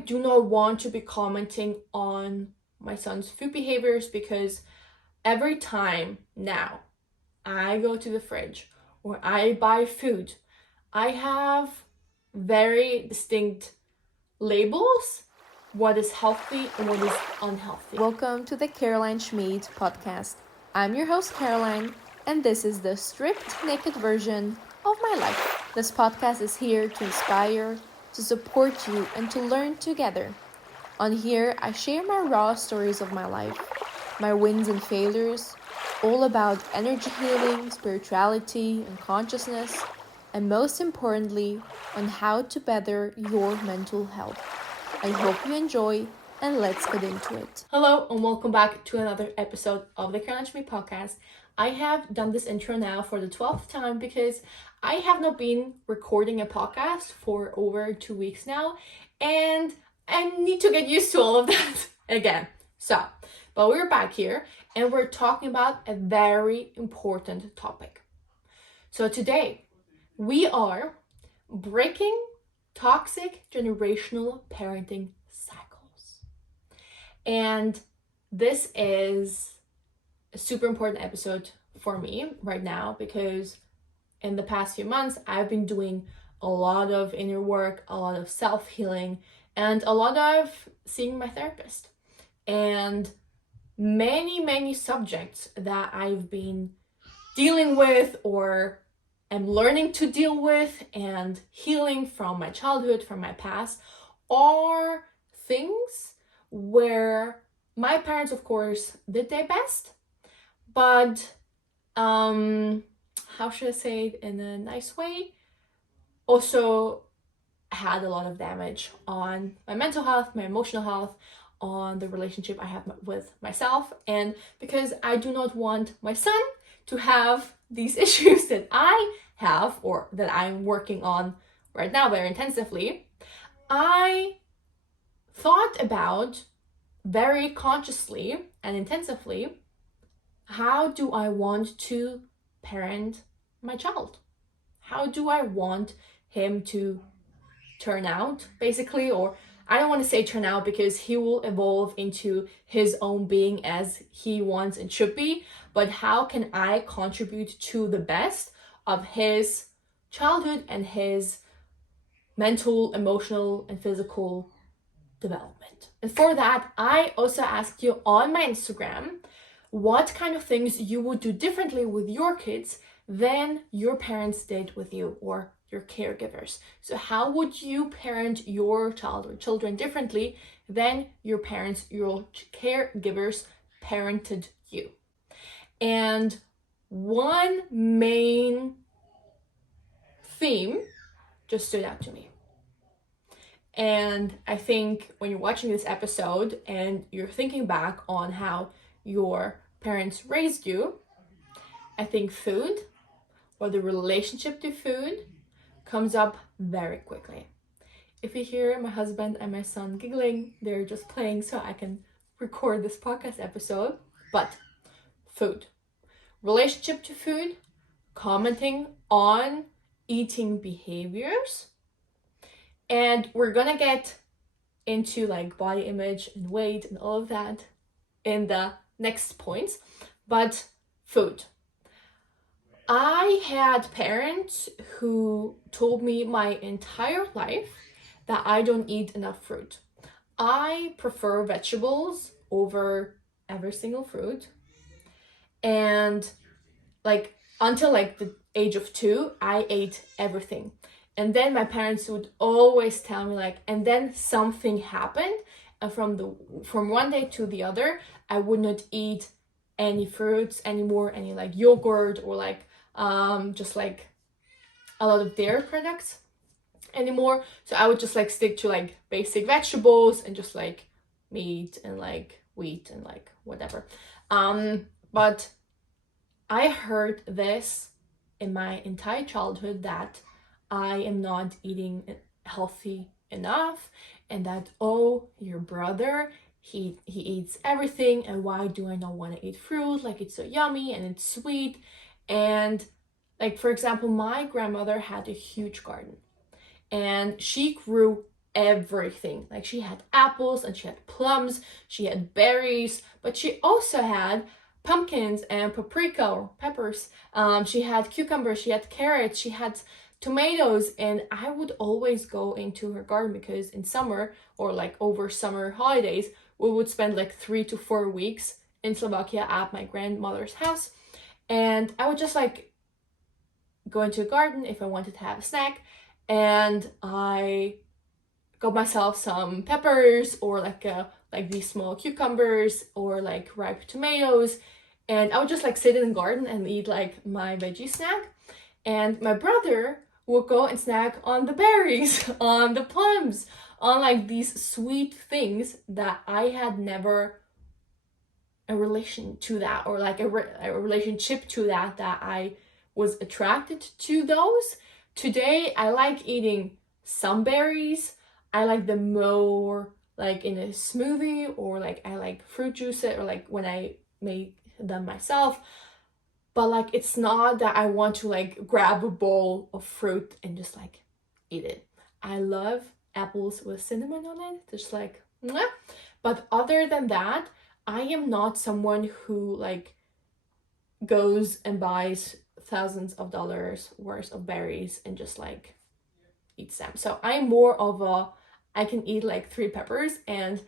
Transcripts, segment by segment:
do not want to be commenting on my son's food behaviors because every time now I go to the fridge or I buy food, I have very distinct labels, what is healthy and what is unhealthy. Welcome to the Schmid podcast. I'm your host Caroline, and this is the stripped naked version of my life. This podcast is here to inspire, to support you, and to learn together. On here, I share my raw stories of my life, my wins and failures, all about energy healing, spirituality, and consciousness, and most importantly, on how to better your mental health. I hope you enjoy, and let's get into it. Hello and welcome back to another episode of the Schmid podcast. I have done this intro now for the 12th time because I have not been recording a podcast for over 2 weeks now, and I need to get used to all of that again. But we're back here and we're talking about a very important topic. So today we are breaking toxic generational parenting cycles. And this is a super important episode for me right now because in the past few months, I've been doing a lot of inner work, a lot of self-healing, and a lot of seeing my therapist. And many subjects that I've been dealing with or am learning to deal with and healing from my childhood, from my past, are things where my parents, of course, did their best, but how should I say it in a nice way, also had a lot of damage on my mental health, my emotional health, on the relationship I have with myself. And because I do not want my son to have these issues that I have or that I'm working on right now very intensively, I thought about very consciously and intensively, how do I want to parent my child? How do I want him to turn out, basically? Or I don't want to say turn out because he will evolve into his own being as he wants and should be, but how can I contribute to the best of his childhood and his mental, emotional, and physical development? And for that, I also asked you on my Instagram what kind of things you would do differently with your kids than your parents did with you or your caregivers. So how would you parent your child or children differently than your parents, your caregivers parented you? And one main theme just stood out to me. And I think when you're watching this episode and you're thinking back on how your parents raised you, I think food or the relationship to food comes up very quickly. If you hear my husband and my son giggling, they're just playing so I can record this podcast episode. But food, relationship to food, commenting on eating behaviors, and we're gonna get into like body image and weight and all of that in the next points. But food. I had parents who told me my entire life that I don't eat enough fruit. I prefer vegetables over every single fruit. And like until like the age of 2, I ate everything. And then my parents would always tell me like, and then something happened. And from one day to the other, I would not eat any fruits anymore, any like yogurt or like just like a lot of dairy products anymore. So I would just like stick to like basic vegetables and just like meat and like wheat and like whatever. But I heard this in my entire childhood that I am not eating healthy enough and that, oh, your brother, he eats everything, and why do I not want to eat fruit? Like, it's so yummy and it's sweet. And like, for example, my grandmother had a huge garden and she grew everything. Like she had apples and she had plums, she had berries, but she also had pumpkins and paprika or peppers. She had cucumbers, she had carrots, she had tomatoes, and I would always go into her garden because in summer or like over summer holidays, we would spend like 3 to 4 weeks in Slovakia at my grandmother's house, and I would just like go into a garden if I wanted to have a snack, and I got myself some peppers or like these small cucumbers or like ripe tomatoes, and I would just like sit in the garden and eat like my veggie snack. And my brother would go and snack on the berries, on the plums, on like these sweet things that I had never a relation to that, or like a relationship to that I was attracted to those. Today I like eating some berries. I like them more like in a smoothie, or like I like fruit juice it, or like when I make them myself. But like it's not that I want to like grab a bowl of fruit and just like eat it. I love apples with cinnamon on it, just like mwah. But other than that, I am not someone who like goes and buys thousands of dollars worth of berries and just like eats them. So I'm more of a, I can eat like 3 peppers. And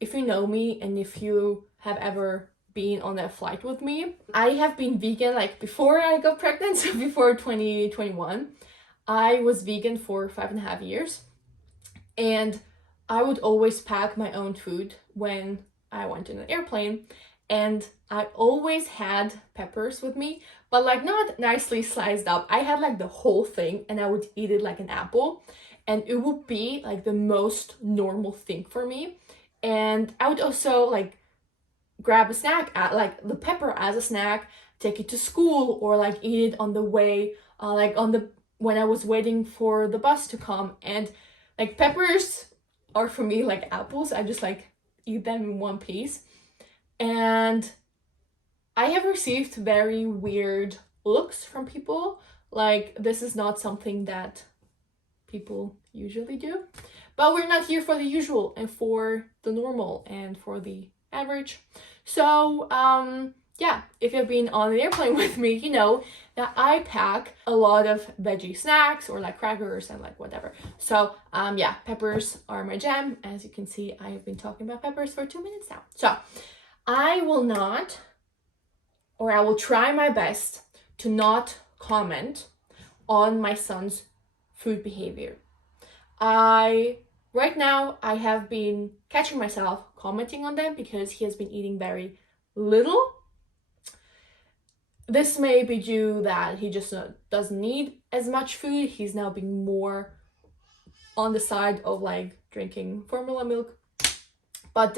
if you know me and if you have ever been on a flight with me, I have been vegan like before I got pregnant, so before 2021. I was vegan for 5.5 years, and I would always pack my own food when I went in an airplane, and I always had peppers with me, but like not nicely sliced up. I had like the whole thing and I would eat it like an apple, and it would be like the most normal thing for me. And I would also like grab a snack at like the pepper as a snack, take it to school, or like eat it on the way, like on the when I was waiting for the bus to come. And like peppers are for me like apples. I just like eat them in one piece. And I have received very weird looks from people. Like this is not something that people usually do. But we're not here for the usual and for the normal and for the average. So yeah, if you've been on an airplane with me, you know that I pack a lot of veggie snacks or like crackers and like whatever. So yeah, peppers are my jam. As you can see, I have been talking about peppers for 2 minutes now. So I will not, or I will try my best to not comment on my son's food behavior. Right now I have been catching myself commenting on them because he has been eating very little. This may be due that he just doesn't need as much food. He's now being more on the side of like drinking formula milk. But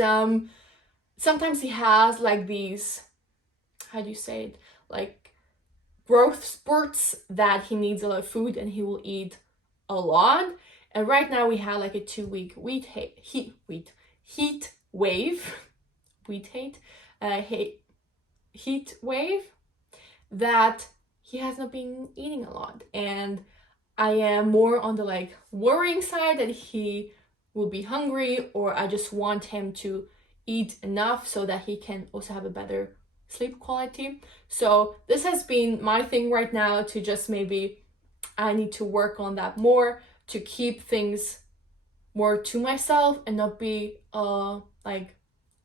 sometimes he has like these, how do you say it, like growth spurts that he needs a lot of food and he will eat a lot. And right now we have like a 2-week heat wave that he has not been eating a lot. And I am more on the like worrying side that he will be hungry, or I just want him to eat enough so that he can also have a better sleep quality. So this has been my thing right now, to just maybe I need to work on that more, to keep things more to myself and not be like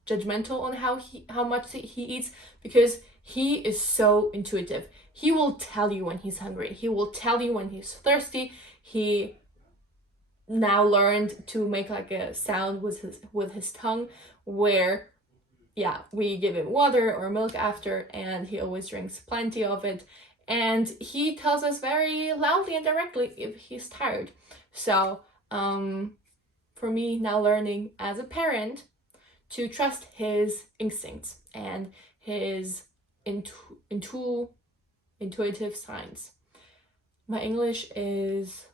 judgmental on how much he eats, because he is so intuitive. He will tell you when he's hungry. He will tell you when he's thirsty. He now learned to make like a sound with his tongue, where yeah, we give him water or milk after, and he always drinks plenty of it. And he tells us very loudly and directly if he's tired. So for me now, learning as a parent to trust his instincts and his intuitive signs. My English is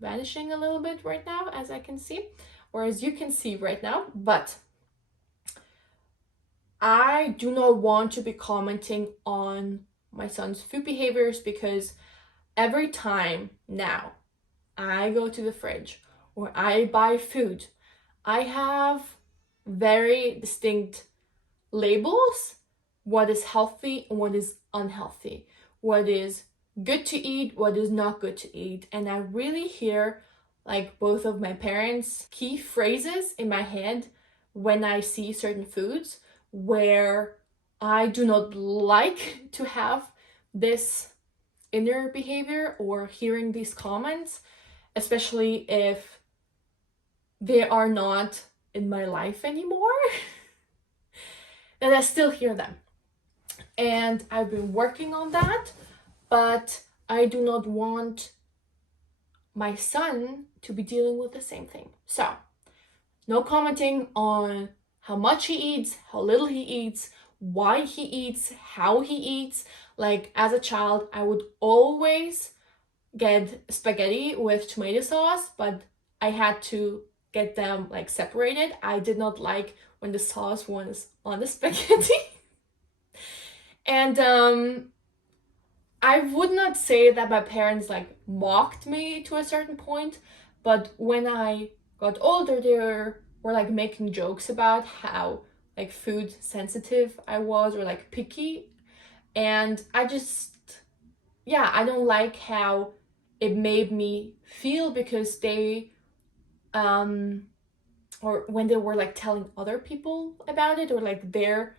vanishing a little bit right now, as I can see, or as you can see right now, but I do not want to be commenting on my son's food behaviors, because every time now I go to the fridge or I buy food, I have very distinct labels, what is healthy and what is unhealthy, what is good to eat, what is not good to eat. And I really hear like both of my parents' key phrases in my head when I see certain foods where I do not like to have this inner behavior or hearing these comments, especially if they are not in my life anymore. And I still hear them. And I've been working on that, but I do not want my son to be dealing with the same thing. So, no commenting on how much he eats, how little he eats, why he eats, how he eats. Like, as a child, I would always get spaghetti with tomato sauce, but I had to get them like separated. I did not like when the sauce was on the spaghetti. And I would not say that my parents like mocked me to a certain point, but when I got older, they were like making jokes about how like food sensitive I was, or like picky. And I just, yeah, I don't like how it made me feel, because they or when they were like telling other people about it, or like their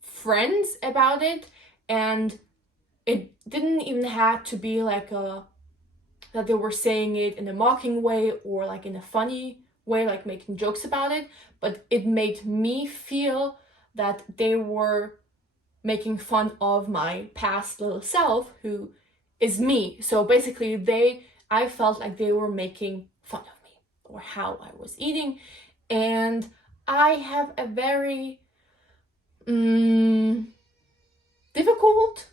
friends about it, and it didn't even have to be like that they were saying it in a mocking way or like in a funny way, like making jokes about it, but it made me feel that they were making fun of my past little self, who is me. So basically I felt like they were making fun of me or how I was eating. And I have a very difficult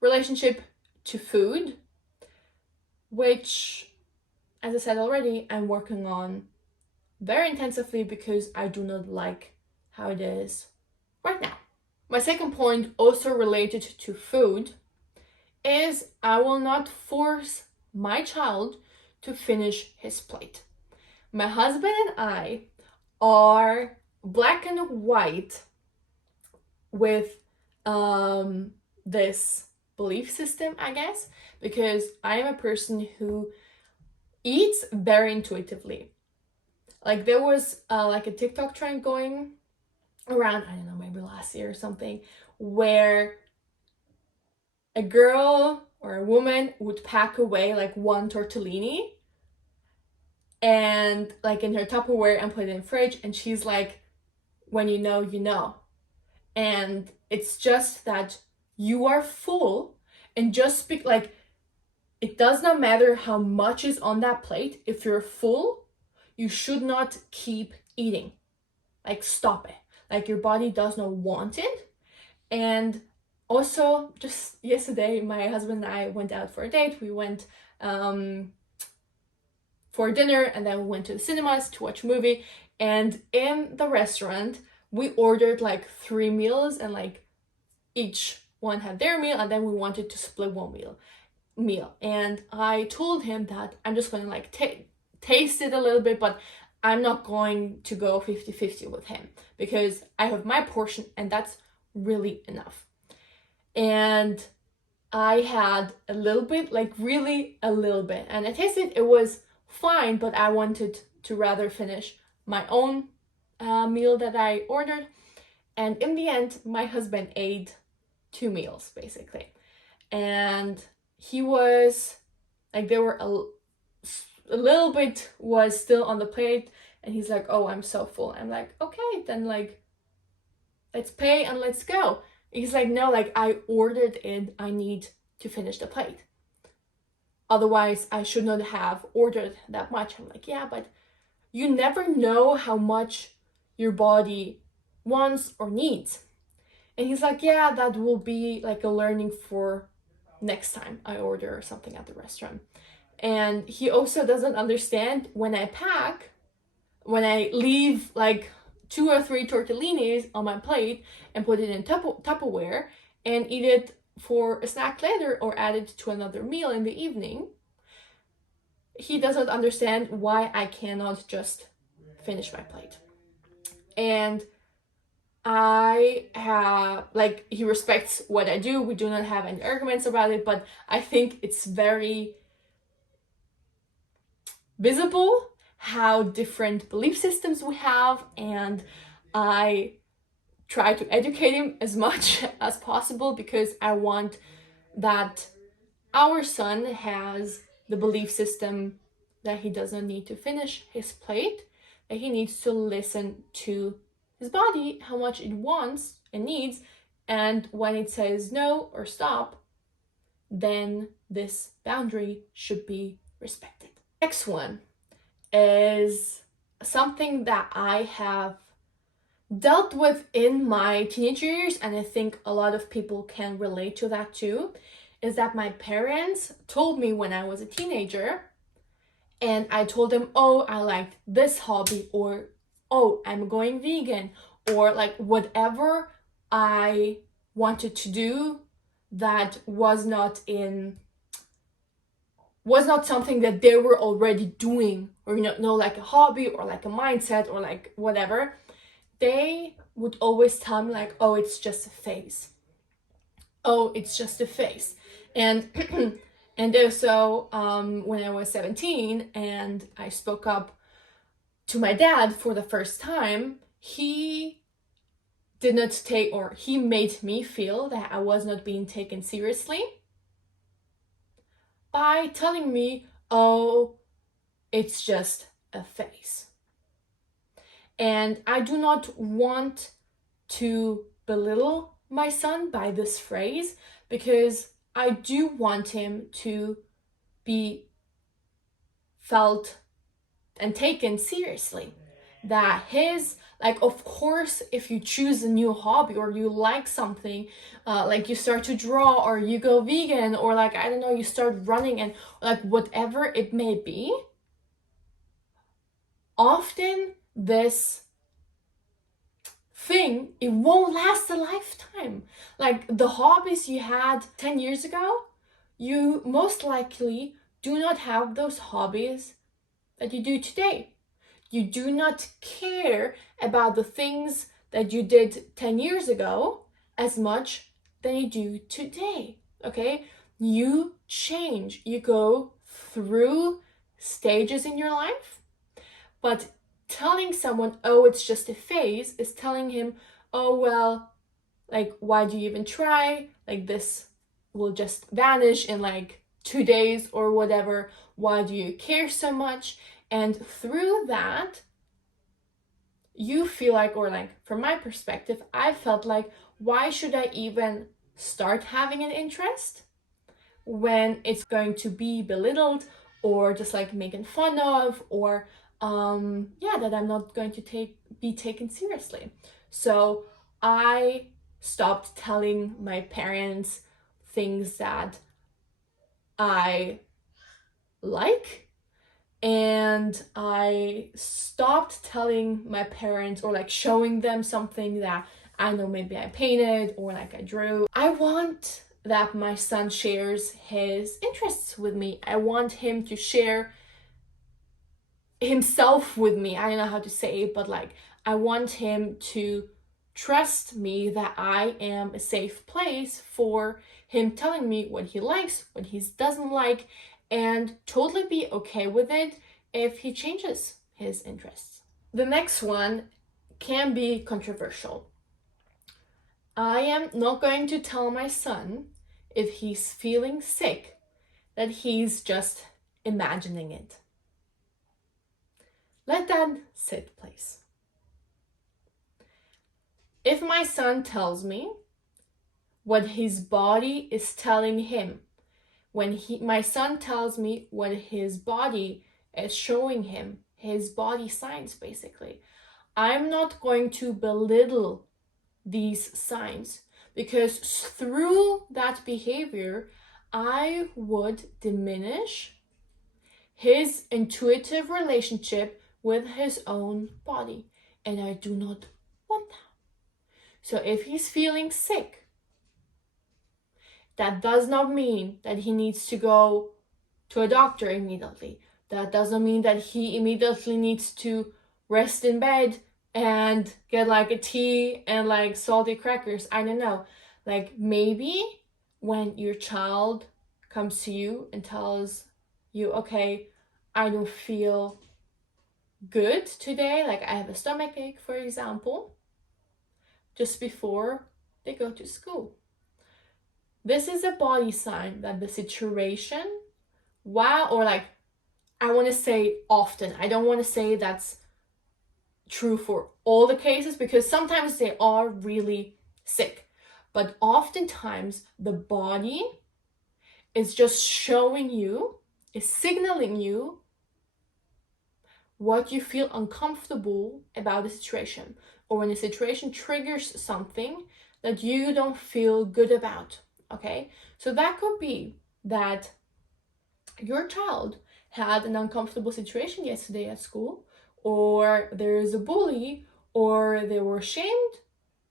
relationship to food, which, as I said already, I'm working on very intensively because I do not like how it is right now. My second point, also related to food, is I will not force my child to finish his plate. My husband and I are black and white with this belief system, I guess, because I am a person who eats very intuitively. Like, there was like a TikTok trend going around, I don't know, maybe last year or something, where a girl or a woman would pack away like one tortellini and like in her Tupperware and put it in the fridge, and she's like, when you know, you know. And it's just that you are full, and just speak like, it does not matter how much is on that plate. If you're full, you should not keep eating. Like, stop it. Like, your body does not want it. And also, just yesterday, my husband and I went out for a date. We went for dinner, and then we went to the cinemas to watch a movie. And in the restaurant, we ordered like 3 meals, and like each one had their meal, and then we wanted to split one meal. And I told him that I'm just gonna like taste it a little bit, but I'm not going to go 50-50 with him, because I have my portion and that's really enough. And I had a little bit, like really a little bit, and I tasted it was fine, but I wanted to rather finish my own meal that I ordered. And in the end, my husband ate 2 meals basically, and he was like, there were a little bit was still on the plate, and he's like, oh, I'm so full. I'm like, okay, then like, let's pay and let's go. He's like, no, like, I ordered it, I need to finish the plate, otherwise I should not have ordered that much. I'm like, yeah, but you never know how much your body wants or needs. And he's like, yeah, that will be like a learning for next time I order something at the restaurant. And he also doesn't understand when I leave like 2 or 3 tortellinis on my plate and put it in Tupperware and eat it for a snack later or add it to another meal in the evening. he doesn't understand why I cannot just finish my plate. And I have, like, he respects what I do. We do not have any arguments about it, but I think it's very visible how different belief systems we have, and I try to educate him as much as possible because I want that our son has the belief system that he doesn't need to finish his plate, that he needs to listen to his body, how much it wants and needs, and when it says no or stop, then this boundary should be respected. Next one is something that I have dealt with in my teenage years, and I think a lot of people can relate to that too, is that my parents told me when I was a teenager, and I told them, oh, I liked this hobby, or oh, I'm going vegan, or like whatever I wanted to do that was not something that they were already doing, or like a hobby or like a mindset or like whatever. They would always tell me like, oh, it's just a phase. Oh, it's just a phase. And and also when I was 17 and I spoke up to my dad for the first time, he did not take, or he made me feel that I was not being taken seriously by telling me, oh, it's just a phase. And I do not want to belittle my son by this phrase, because I do want him to be felt and taken seriously. That his, like, of course, if you choose a new hobby or you like something, like you start to draw or you go vegan, or like, I don't know, you start running, and like whatever it may be, often this thing, it won't last a lifetime. Like the hobbies you had 10 years ago, you most likely do not have those hobbies that you do today. You do not care about the things that you did 10 years ago as much than you do today. Okay? You change, you go through stages in your life, but telling someone, oh, it's just a phase, is telling him, oh, well, like, why do you even try? Like, this will just vanish in like 2 days or whatever. Why do you care so much? And through that, you feel like, or like from my perspective, I felt like, why should I even start having an interest when it's going to be belittled or just like making fun of, or that I'm not going to be taken seriously. So I stopped telling my parents things that I like, and I stopped telling my parents or like showing them something that I know maybe I painted or like I drew. I want that my son shares his interests with me. I want him to share himself with me. I don't know how to say it, but like I want him to trust me that I am a safe place for him telling me what he likes, what he doesn't like, and totally be okay with it if he changes his interests. The next one can be controversial. I am not going to tell my son if he's feeling sick that he's just imagining it. Let that sit, please. If my son tells me what his body is telling him, when my son tells me what his body is showing him, his body signs basically, I'm not going to belittle these signs, because through that behavior, I would diminish his intuitive relationship with his own body, and I do not want that. So if he's feeling sick, that does not mean that he needs to go to a doctor immediately. That doesn't mean that he immediately needs to rest in bed and get like a tea and like salty crackers. I don't know. Like maybe when your child comes to you and tells you, okay, I don't feel good today, like I have a stomach ache, for example, just before they go to school. This is a body sign that the situation, or like, I want to say often, I don't want to say that's true for all the cases because sometimes they are really sick, but oftentimes the body is just showing you, is signaling you what you feel uncomfortable about the situation, or when the situation triggers something that you don't feel good about. Okay, so that could be that your child had an uncomfortable situation yesterday at school, or there is a bully, or they were ashamed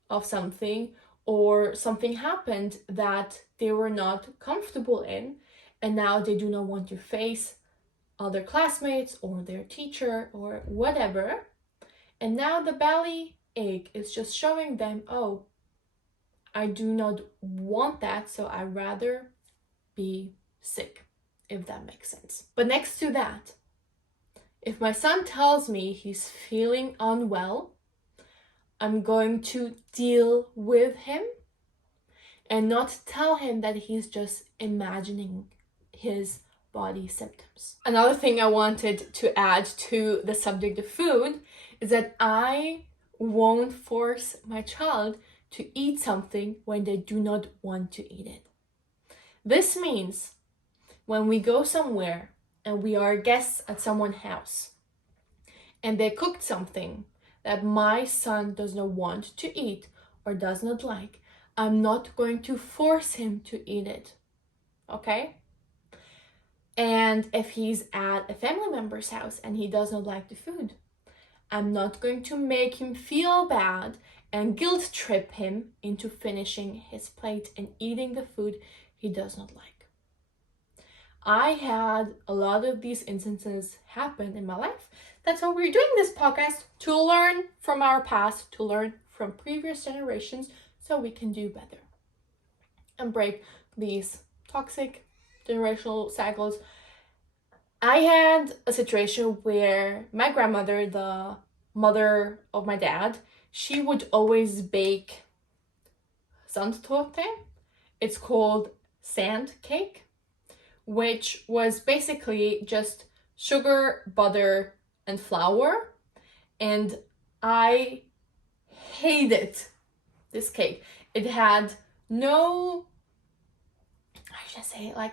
of something, or something happened that they were not comfortable in, and now they do not want to face other classmates or their teacher or whatever. And now the belly ache is just showing them, oh, I do not want that, so I'd rather be sick, if that makes sense. But next to that, if my son tells me he's feeling unwell, I'm going to deal with him and not tell him that he's just imagining his body symptoms. Another thing I wanted to add to the subject of food is that I won't force my child to eat something when they do not want to eat it. This means when we go somewhere and we are guests at someone's house and they cooked something that my son does not want to eat or does not like, I'm not going to force him to eat it, okay? And if he's at a family member's house and he does not like the food, I'm not going to make him feel bad and guilt trip him into finishing his plate and eating the food he does not like. I had a lot of these instances happen in my life. That's why we're doing this podcast, to learn from our past, to learn from previous generations so we can do better and break these toxic generational cycles. I had a situation where my grandmother, the mother of my dad, she would always bake sandtorte. It's called sand cake, which was basically just sugar, butter, and flour. And I hated this cake. It had no,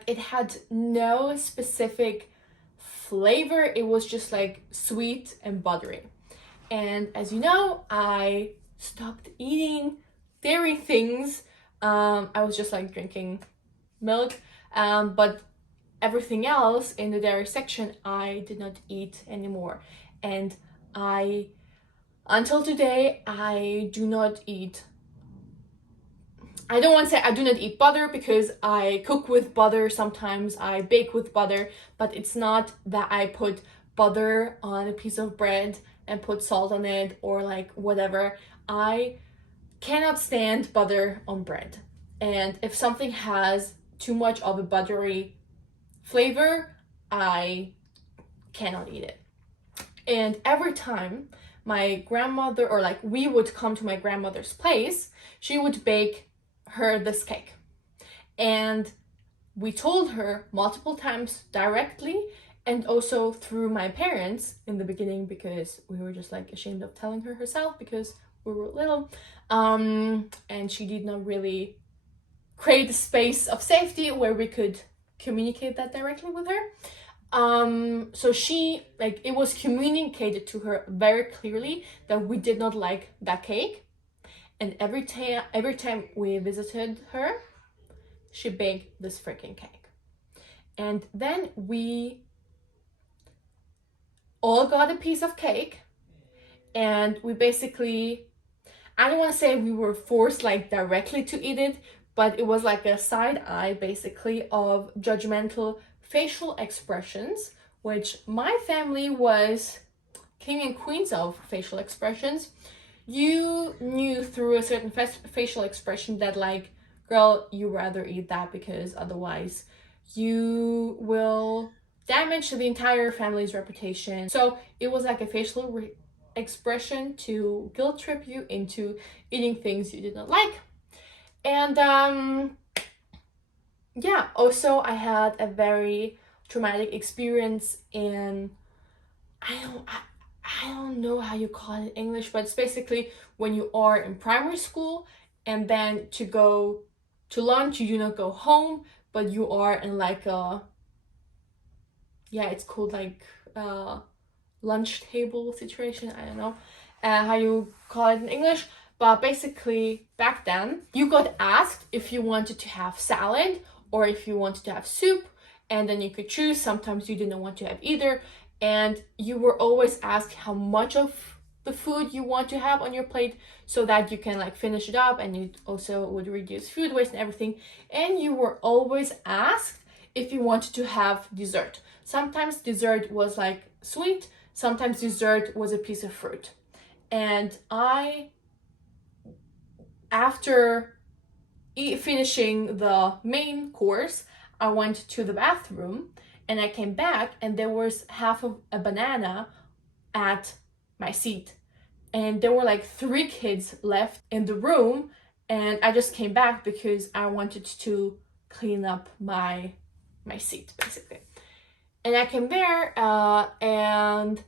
it had no specific flavor. It was just like sweet and buttery. And as you know, I stopped eating dairy things. I was just like drinking milk, but everything else in the dairy section I did not eat anymore. And until today, I do not eat, I don't want to say I do not eat butter, because I cook with butter, sometimes I bake with butter, but it's not that I put butter on a piece of bread and put salt on it or like whatever. I cannot stand butter on bread. And if something has too much of a buttery flavor, I cannot eat it. And every time my grandmother, or like we would come to my grandmother's place, she would bake her this cake. And we told her multiple times directly and also through my parents in the beginning, because we were just like ashamed of telling her herself because we were little, and she did not really create a space of safety where we could communicate that directly with her. So she, like, it was communicated to her very clearly that we did not like that cake. And every time we visited her, she baked this freaking cake. And then we all got a piece of cake, and we basically, I don't want to say we were forced like directly to eat it, but it was like a side eye basically of judgmental facial expressions which my family was king and queens of facial expressions. You knew through a certain facial expression that, like, girl, you rather eat that because otherwise you will damage the entire family's reputation. So it was like a facial expression to guilt trip you into eating things you did not like. And yeah, also I had a very traumatic experience in, I don't know how you call it in English, but it's basically when you are in primary school and then to go to lunch, you do not go home, but you are in like a, yeah, it's called like lunch table situation. I don't know how you call it in English, but basically back then you got asked if you wanted to have salad or if you wanted to have soup, and then you could choose. Sometimes you didn't want to have either, and you were always asked how much of the food you want to have on your plate so that you can like finish it up, and you also would reduce food waste and everything. And you were always asked if you wanted to have dessert. Sometimes dessert was like sweet, sometimes dessert was a piece of fruit. And after finishing the main course, I went to the bathroom and I came back and there was half of a banana at my seat. And there were like 3 kids left in the room, and I just came back because I wanted to clean up my seat, basically. And I came there and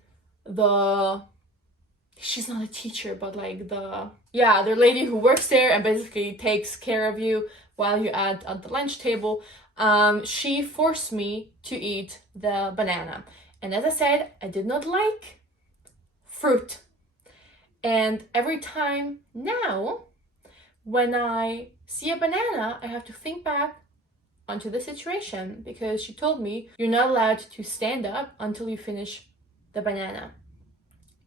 she's not a teacher, but like the lady who works there and basically takes care of you while you're at the lunch table, she forced me to eat the banana. And as I said, I did not like fruit. And every time now, when I see a banana, I have to think back onto the situation, because she told me you're not allowed to stand up until you finish the banana.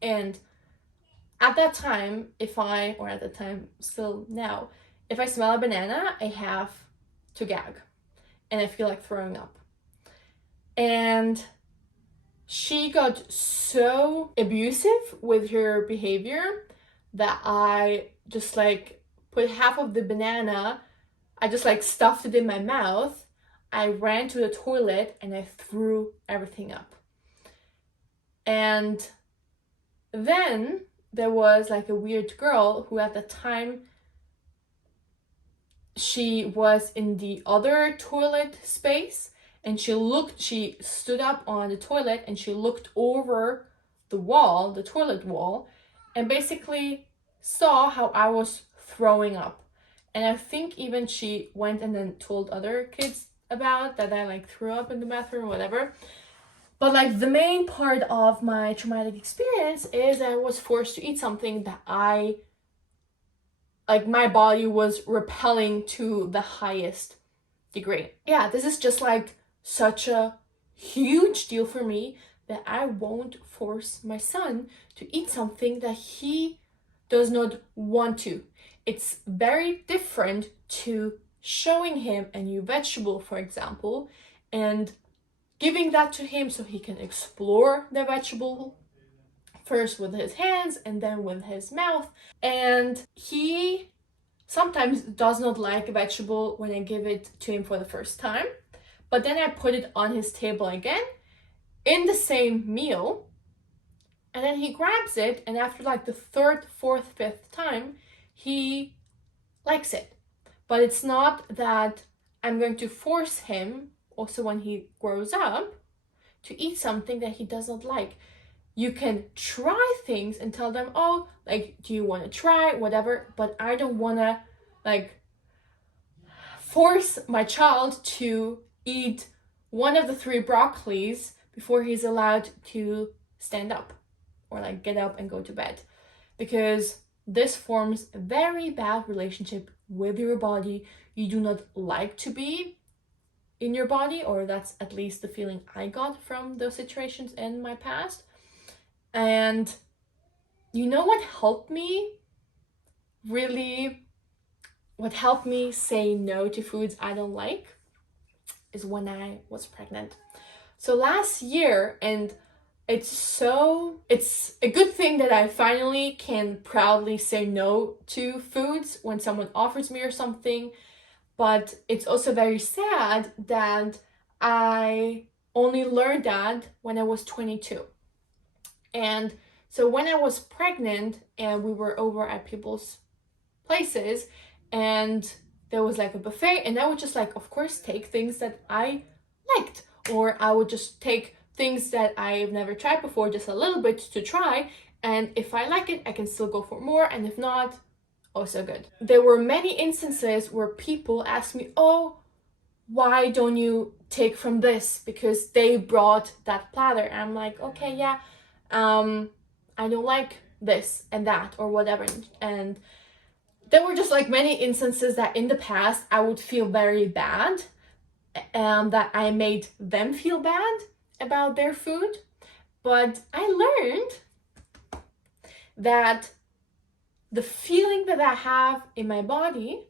And at that time, still now, if I smell a banana, I have to gag and I feel like throwing up. And she got so abusive with her behavior that I just like put half of the banana, I just like stuffed it in my mouth. I ran to the toilet and I threw everything up. And then there was like a weird girl who at the time, she was in the other toilet space, and she stood up on the toilet and she looked over the toilet wall, and basically saw how I was throwing up. And I think even she went and then told other kids about that I like threw up in the bathroom or whatever. But like the main part of my traumatic experience is I was forced to eat something that my body was repelling to the highest degree. Yeah, this is just like such a huge deal for me that I won't force my son to eat something that he does not want to. It's very different to showing him a new vegetable, for example, and giving that to him so he can explore the vegetable first with his hands and then with his mouth. And he sometimes does not like a vegetable when I give it to him for the first time, but then I put it on his table again in the same meal, and then he grabs it, and after like the 3rd, 4th, 5th time, he likes it. But it's not that I'm going to force him, also when he grows up, to eat something that he does not like. You can try things and tell them, oh, like, do you want to try, whatever, but I don't want to, like, force my child to eat one of the 3 broccolis before he's allowed to stand up or, like, get up and go to bed. Because this forms a very bad relationship with your body. You do not like to be in your body, or that's at least the feeling I got from those situations in my past. And you know what helped me? Really, what helped me say no to foods I don't like is when I was pregnant. So last year, and it's a good thing that I finally can proudly say no to foods when someone offers me or something, but it's also very sad that I only learned that when I was 22. And so when I was pregnant and we were over at people's places and there was like a buffet, and I would just like, of course, take things that I liked, or I would just take things that I've never tried before, just a little bit to try, and if I like it I can still go for more, and if not, also good. There were many instances where people asked me, oh, why don't you take from this because they brought that platter, and I'm like, okay, yeah, I don't like this and that or whatever, and there were just like many instances that in the past I would feel very bad, that I made them feel bad about their food. But I learned that the feeling that I have in my body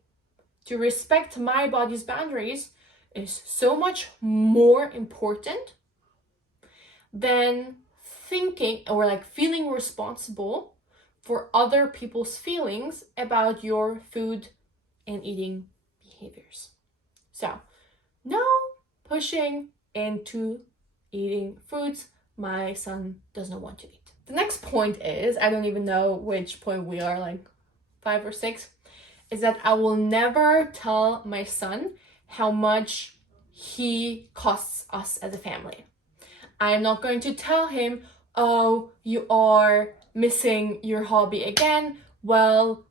to respect my body's boundaries is so much more important than thinking or like feeling responsible for other people's feelings about your food and eating behaviors. So, no pushing into eating foods my son does not want to eat. The next point is, I don't even know which point we are, like 5 or 6, is that I will never tell my son how much he costs us as a family. I am not going to tell him, oh, you are missing your hobby again. Well,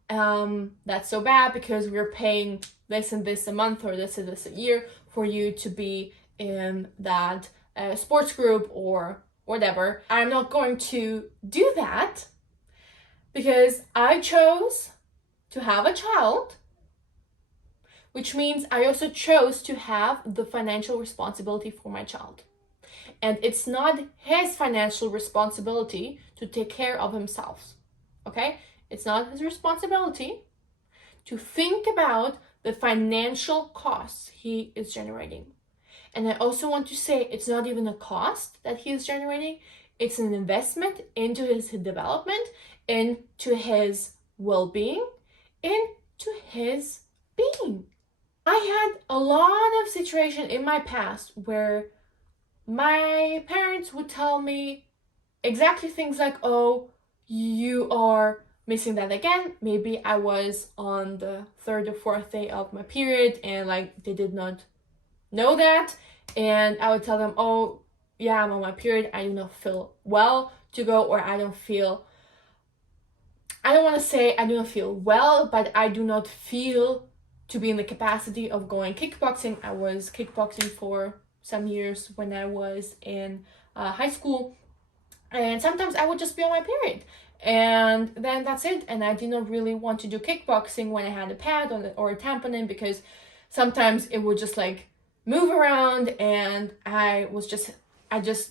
that's so bad because we're paying this and this a month or this and this a year for you to be in that sports group or whatever. I'm not going to do that because I chose to have a child, which means I also chose to have the financial responsibility for my child. And it's not his financial responsibility to take care of himself, okay? It's not his responsibility to think about the financial costs he is generating. And I also want to say it's not even a cost that he is generating, it's an investment into his development, into his well-being, into his being. I had a lot of situations in my past where my parents would tell me exactly things like, oh, you are missing that again. Maybe I was on the 3rd or 4th day of my period and like they did not know that. And I would tell them, oh, yeah, I'm on my period. I do not feel well to go, or I don't want to say I do not feel well, but I do not feel to be in the capacity of going kickboxing. I was kickboxing for some years when I was in high school, and sometimes I would just be on my period, and then that's it. And I did not really want to do kickboxing when I had a pad or a tampon in, because sometimes it would just like move around, and I just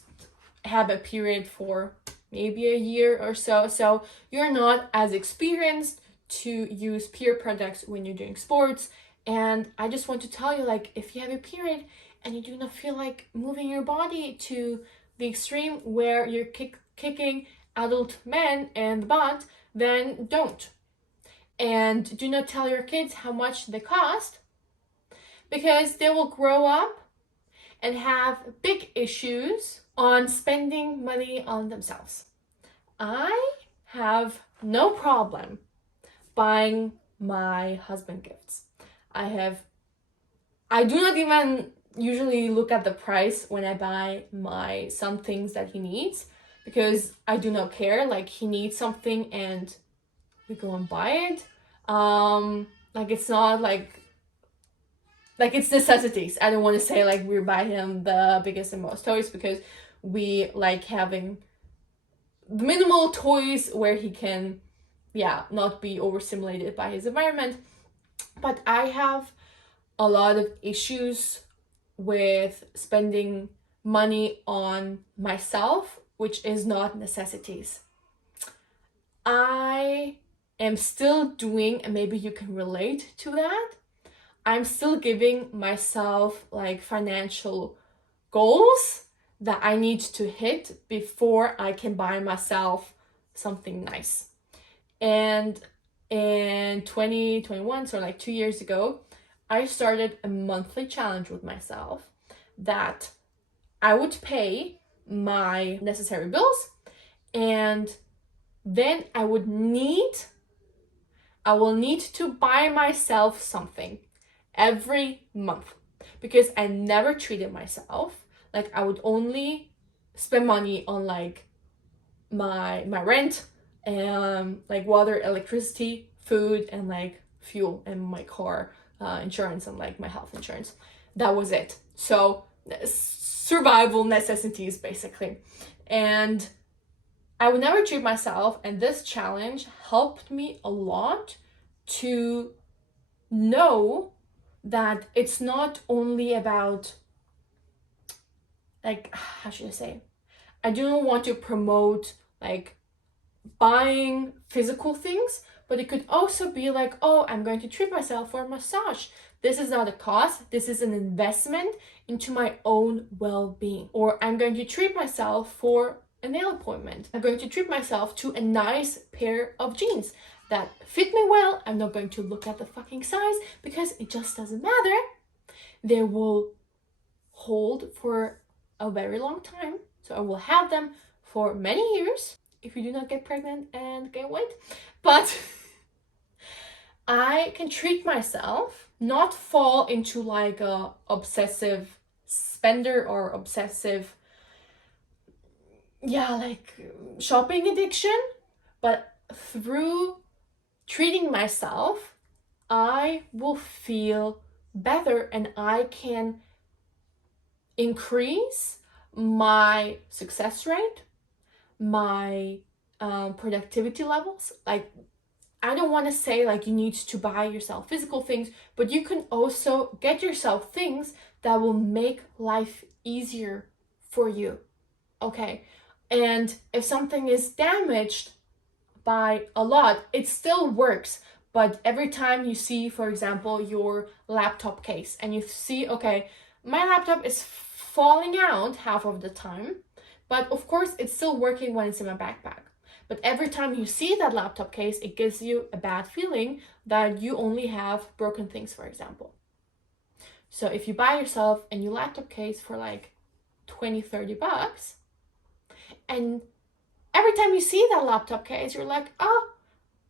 had a period for maybe a year or so. So you're not as experienced to use peer products when you're doing sports. And I just want to tell you, like, if you have a period and you do not feel like moving your body to the extreme where you're kicking adult men in the butt, then don't. And do not tell your kids how much they cost, because they will grow up and have big issues on spending money on themselves. I have no problem buying my husband gifts. I do not even usually look at the price when I buy my son things that he needs, because I do not care. Like, he needs something and we go and buy it. Like, it's not like it's necessities. I don't want to say like we buy him the biggest and most toys, because we like having minimal toys where he can not be overstimulated by his environment. But I have a lot of issues with spending money on myself, which is not necessities. I am still doing, and maybe you can relate to that, I'm still giving myself like financial goals that I need to hit before I can buy myself something nice. And in 2021, so like 2 years ago, I started a monthly challenge with myself that I would pay my necessary bills, and then I will need to buy myself something every month, because I never treated myself. Like, I would only spend money on like my rent and like water, electricity, food, and like fuel, and my car insurance, and like my health insurance. That was it. So survival necessities basically. And I would never treat myself, and this challenge helped me a lot to know that it's not only about, like, how should I say? I do not want to promote like buying physical things, but it could also be like, oh, I'm going to treat myself for a massage. This is not a cost, this is an investment into my own well-being. Or I'm going to treat myself for a nail appointment. I'm going to treat myself to a nice pair of jeans that fit me well. I'm not going to look at the fucking size, because it just doesn't matter. They will hold for a very long time. So I will have them for many years if you do not get pregnant and gain weight. But I can treat myself, not fall into like a obsessive spender or obsessive, like shopping addiction, but through treating myself, I will feel better, and I can increase my success rate, my productivity levels. Like, I don't want to say like you need to buy yourself physical things, but you can also get yourself things that will make life easier for you. Okay. And if something is damaged by a lot, it still works. But every time you see, for example, your laptop case, and you see, okay, my laptop is falling out half of the time, but of course it's still working when it's in my backpack. But every time you see that laptop case, it gives you a bad feeling that you only have broken things, for example. So if you buy yourself a new laptop case for like 20-30 bucks, and every time you see that laptop case, you're like, oh,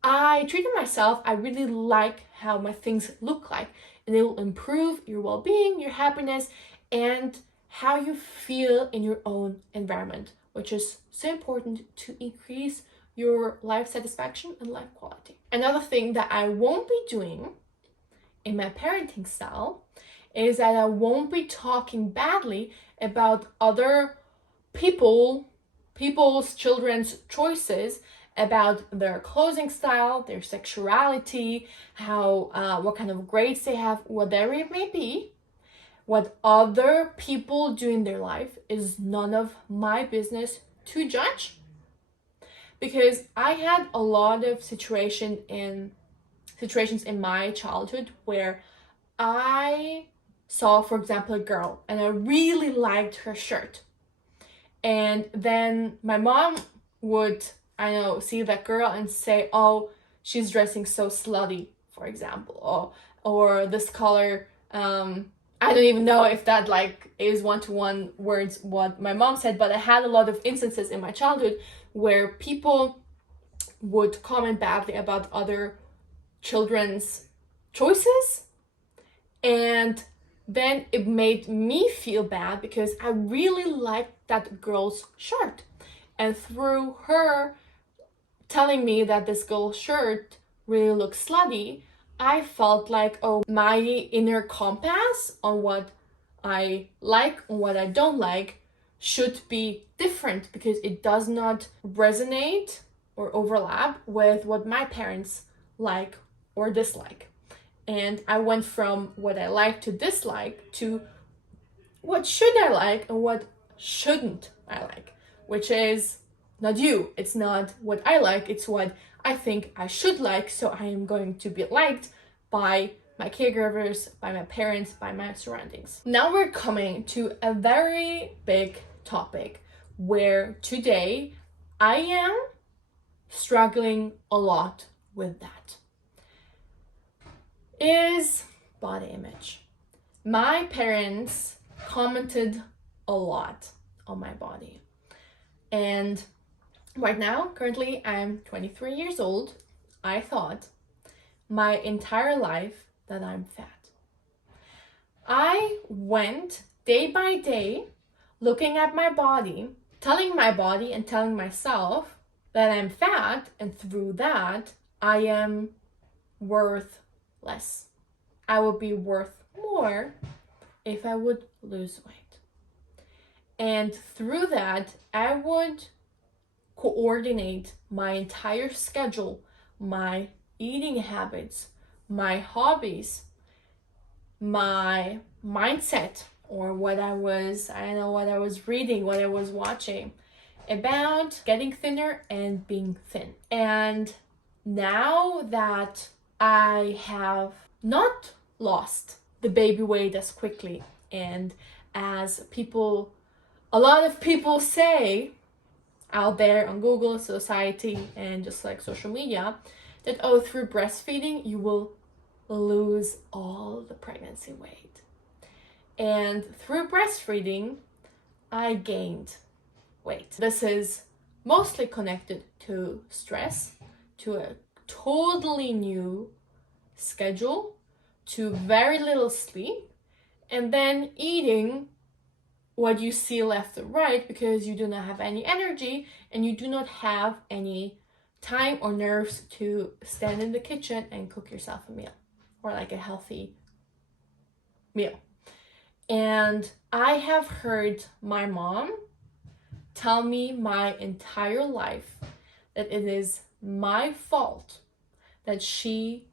I treated myself. I really like how my things look like. And it will improve your well-being, your happiness, and how you feel in your own environment, which is so important to increase your life satisfaction and life quality. Another thing that I won't be doing in my parenting style is that I won't be talking badly about other people's children's choices, about their clothing style, their sexuality, how what kind of grades they have, whatever it may be. What other people do in their life is none of my business to judge. Because I had a lot of situations in my childhood where I saw, for example, a girl, and I really liked her shirt. And then my mom would, see that girl and say, oh, she's dressing so slutty, for example, or this color, I don't even know if that like is one-to-one words what my mom said, but I had a lot of instances in my childhood where people would comment badly about other children's choices, and then it made me feel bad because I really liked that girl's shirt. And through her telling me that this girl's shirt really looks slutty, I felt like, oh, my inner compass on what I like and what I don't like should be different, because it does not resonate or overlap with what my parents like or dislike. And I went from what I like to dislike to what should I like and what shouldn't I like, which is not you. It's not what I like, it's what I think I should like, so I am going to be liked by my caregivers, by my parents, by my surroundings. Now we're coming to a very big topic where today I am struggling a lot with that is body image. My parents commented a lot on my body. And right now, currently, I'm 23 years old. I thought my entire life that I'm fat. I went day by day looking at my body, telling my body and telling myself that I'm fat, and through that, I am worth less. I would be worth more if I would lose weight. And through that, I would coordinate my entire schedule, my eating habits, my hobbies, my mindset, or what I was reading, what I was watching about getting thinner and being thin. And now that I have not lost the baby weight as quickly, and as a lot of people say out there on Google, society, and just like social media, that through breastfeeding you will lose all the pregnancy weight. And through breastfeeding, I gained weight. This is mostly connected to stress, to a totally new schedule, to very little sleep, and then eating what you see left and right because you do not have any energy and you do not have any time or nerves to stand in the kitchen and cook yourself a meal, or like a healthy meal. And I have heard my mom tell me my entire life that it is my fault that she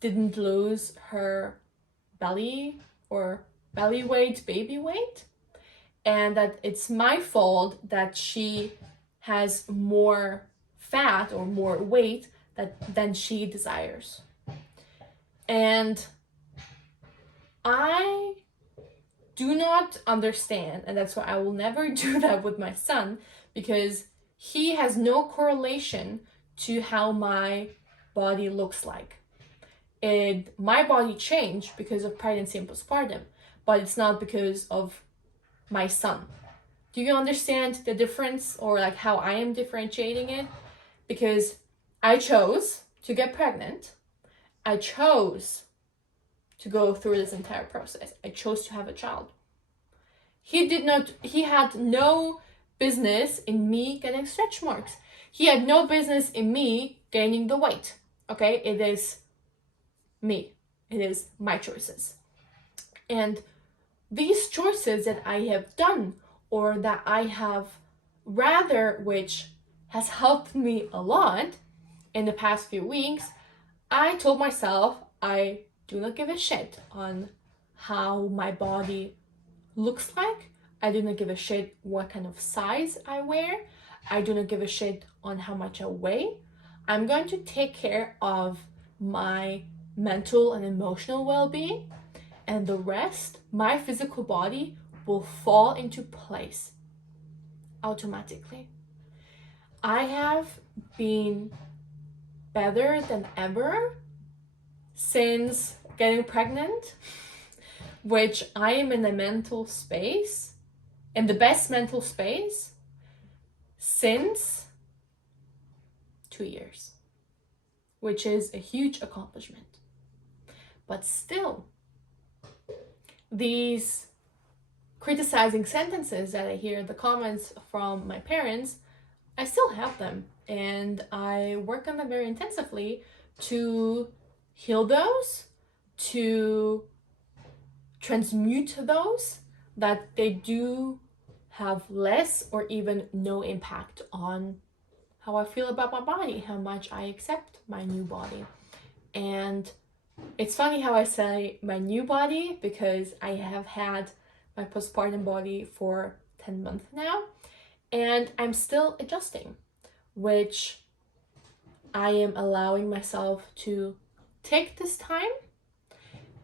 didn't lose her belly weight, baby weight, and that it's my fault that she has more fat or more weight than she desires. And I do not understand, and that's why I will never do that with my son, because he has no correlation to how my body looks like. My body changed because of pregnancy and postpartum, but it's not because of my son. Do you understand the difference, or like how I am differentiating it? Because I chose to get pregnant. I chose to go through this entire process. I chose to have a child. He had no business in me getting stretch marks. He had no business in me gaining the weight. Okay, it is me. It is my choices. And these choices that I have done, or that I have which has helped me a lot in the past few weeks, I told myself I do not give a shit on how my body looks like. I do not give a shit what kind of size I wear. I do not give a shit on how much I weigh. I'm going to take care of my mental and emotional well-being, and the rest, my physical body, will fall into place automatically. I have been better than ever since getting pregnant, which I am in the best mental space since 2 years, which is a huge accomplishment. But still, these criticizing sentences that I hear in the comments from my parents, I still have them, and I work on them very intensively to heal those, to transmute those, that they do have less or even no impact on how I feel about my body, how much I accept my new body. And it's funny how I say my new body, because I have had my postpartum body for 10 months now, and I'm still adjusting, which I am allowing myself to take this time.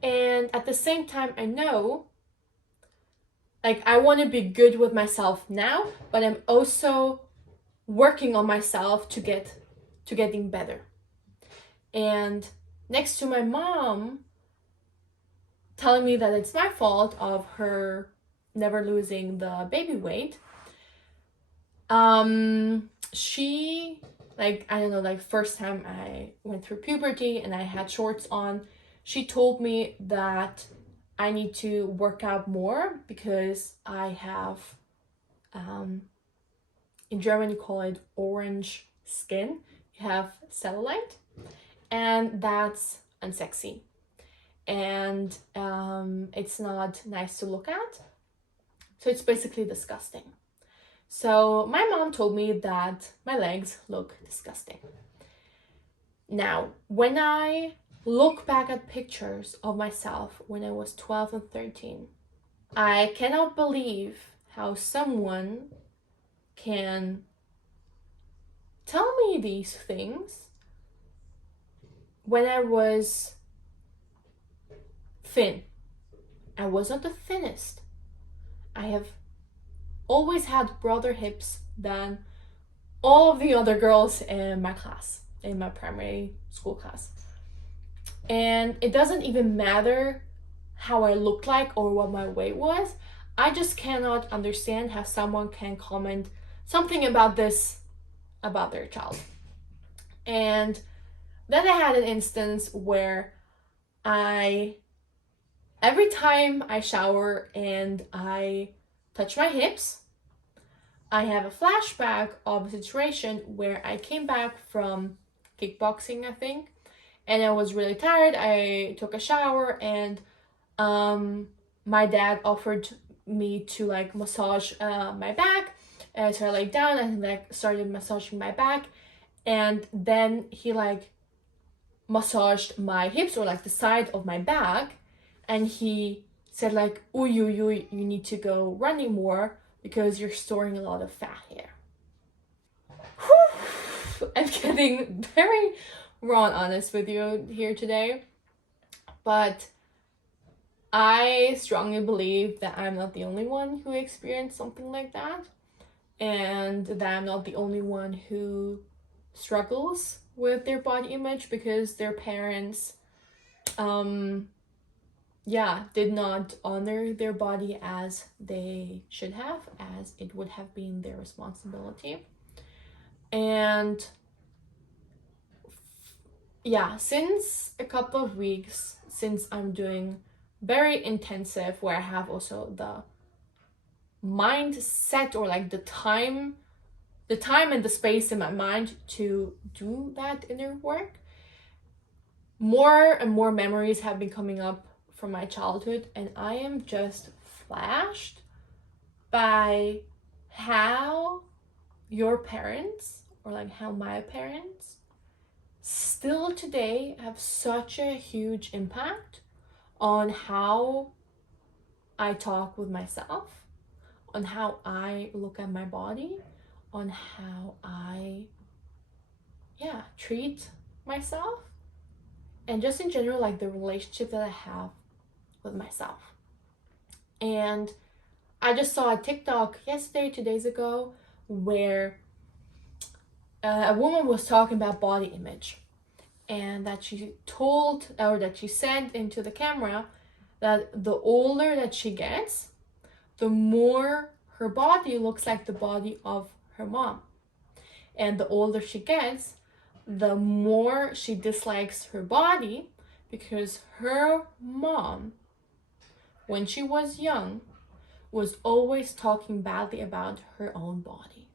And at the same time, I know like I want to be good with myself now, but I'm also working on myself to getting better. And next to my mom telling me that it's my fault of her never losing the baby weight, she, like, I don't know, like first time I went through puberty and I had shorts on, she told me that I need to work out more because I have, in German you call it orange skin, you have cellulite, and that's unsexy. And it's not nice to look at. So it's basically disgusting. So my mom told me that my legs look disgusting. Now, when I look back at pictures of myself when I was 12 and 13, I cannot believe how someone can tell me these things when I was thin. I was not the thinnest. I have always had broader hips than all of the other girls in my class, in my primary school class. And it doesn't even matter how I looked like or what my weight was. I just cannot understand how someone can comment something about this about their child. And then I had an instance where every time I shower and I touch my hips, I have a flashback of a situation where I came back from kickboxing, I think, and I was really tired. I took a shower and my dad offered me to like massage my back. So I laid down and like started massaging my back, and then he like massaged my hips or like the side of my back, and he said like, "Ooh, you need to go running more because you're storing a lot of fat here." Whew. I'm getting very raw and honest with you here today, but I strongly believe that I'm not the only one who experienced something like that, and that I'm not the only one who struggles with their body image because their parents did not honor their body as they should have, as it would have been their responsibility. And yeah, since a couple of weeks, since I'm doing very intensive, where I have also the mindset or like the time and the space in my mind to do that inner work, more and more memories have been coming up from my childhood, and I am just flashed by how your parents, or like how my parents, still today have such a huge impact on how I talk with myself, on how I look at my body, on how I treat myself, and just in general, like the relationship that I have with myself. And I just saw a TikTok yesterday, 2 days ago, where a woman was talking about body image, and that she told, or that she said into the camera, that the older that she gets, the more her body looks like the body of her mom. And the older she gets, the more she dislikes her body, because her mom, when she was young, was always talking badly about her own body.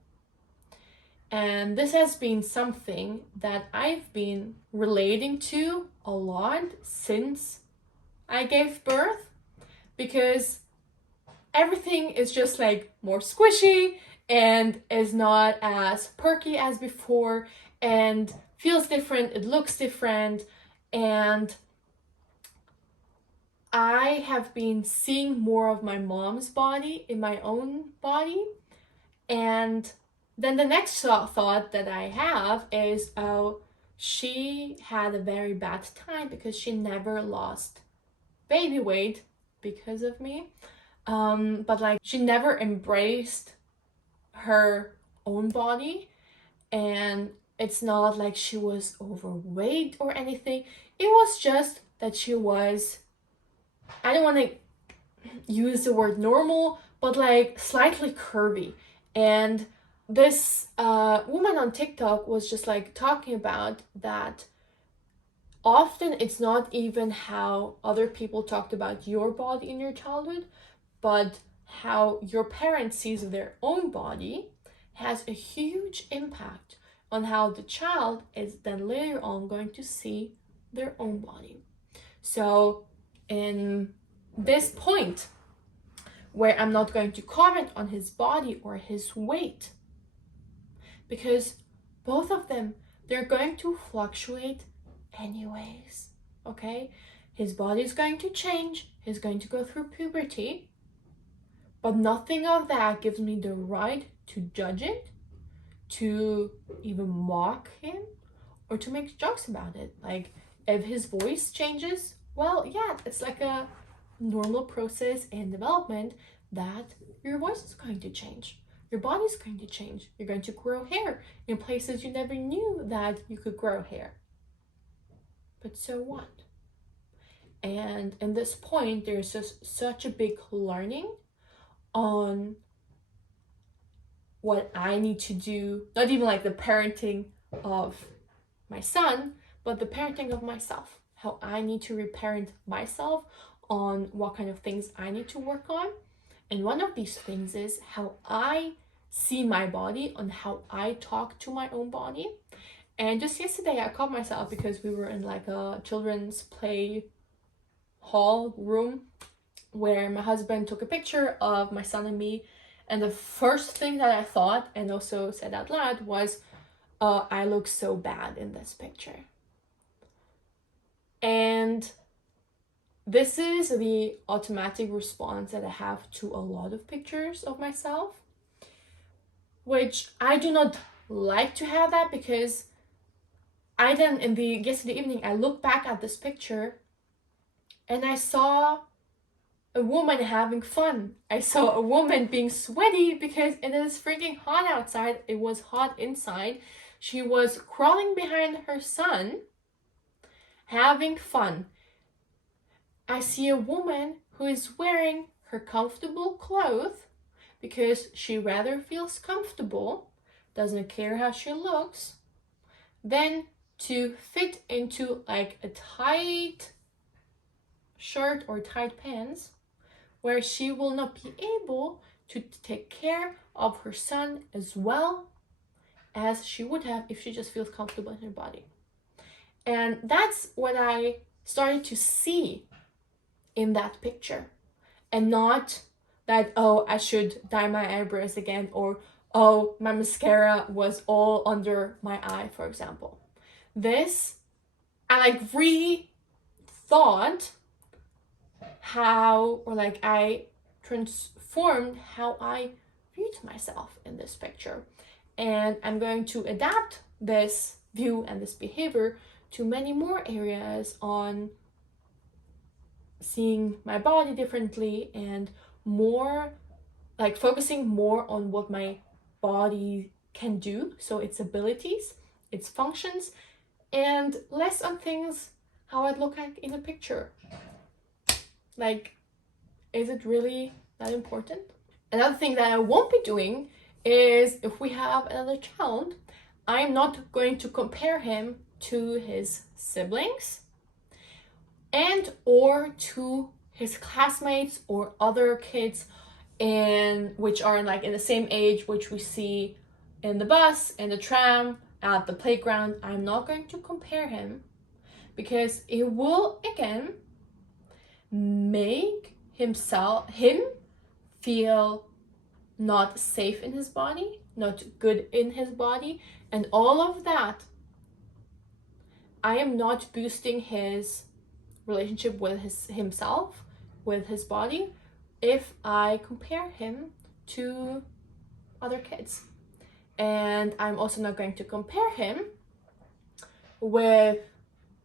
And this has been something that I've been relating to a lot since I gave birth, because everything is just like more squishy and is not as perky as before and feels different, it looks different. And I have been seeing more of my mom's body in my own body. And then the next thought that I have is, oh, she had a very bad time because she never lost baby weight because of me. But like she never embraced her own body, and it's not like she was overweight or anything. It was just that she was, I don't want to use the word normal, but like slightly curvy. And this woman on TikTok was just like talking about that often it's not even how other people talked about your body in your childhood, but how your parents sees their own body has a huge impact on how the child is then later on going to see their own body. So in this point where I'm not going to comment on his body or his weight, because both of them, they're going to fluctuate anyways, okay? His body is going to change, he's going to go through puberty, but nothing of that gives me the right to judge it, to even mock him, or to make jokes about it. Like, if his voice changes, well, yeah, it's like a normal process in development that your voice is going to change. Your body's going to change. You're going to grow hair in places you never knew that you could grow hair. But so what? And in this point, there's just such a big learning on what I need to do, not even like the parenting of my son, but the parenting of myself, how I need to reparent myself on what kind of things I need to work on. And one of these things is how I see my body, on how I talk to my own body. And just yesterday I caught myself because we were in like a children's play hall room where my husband took a picture of my son and me, and the first thing that I thought and also said out loud was, I look so bad in this picture. And this is the automatic response that I have to a lot of pictures of myself, which I do not like to have that, because I then yesterday evening I looked back at this picture and I saw a woman having fun. I saw a woman being sweaty because it is freaking hot outside. It was hot inside. She was crawling behind her son, having fun. I see a woman who is wearing her comfortable clothes because she rather feels comfortable, doesn't care how she looks, than to fit into like a tight shirt or tight pants where she will not be able to take care of her son as well as she would have if she just feels comfortable in her body. And that's what I started to see in that picture, and not that, oh, I should dye my eyebrows again, or oh, my mascara was all under my eye, for example. This, I like rethought how, or like I transformed how I viewed myself in this picture. And I'm going to adapt this view and this behavior to many more areas on seeing my body differently, and more like focusing more on what my body can do, so its abilities, its functions, and less on things how I'd look like in a picture. Like, is it really that important? Another thing that I won't be doing is, if we have another child, I'm not going to compare him to his siblings and or to his classmates or other kids which are like in the same age, which we see in the bus, in the tram, at the playground. I'm not going to compare him, because it will again make him feel not safe in his body, not good in his body, and all of that. I am not boosting his relationship with himself, with his body, if I compare him to other kids. And I'm also not going to compare him with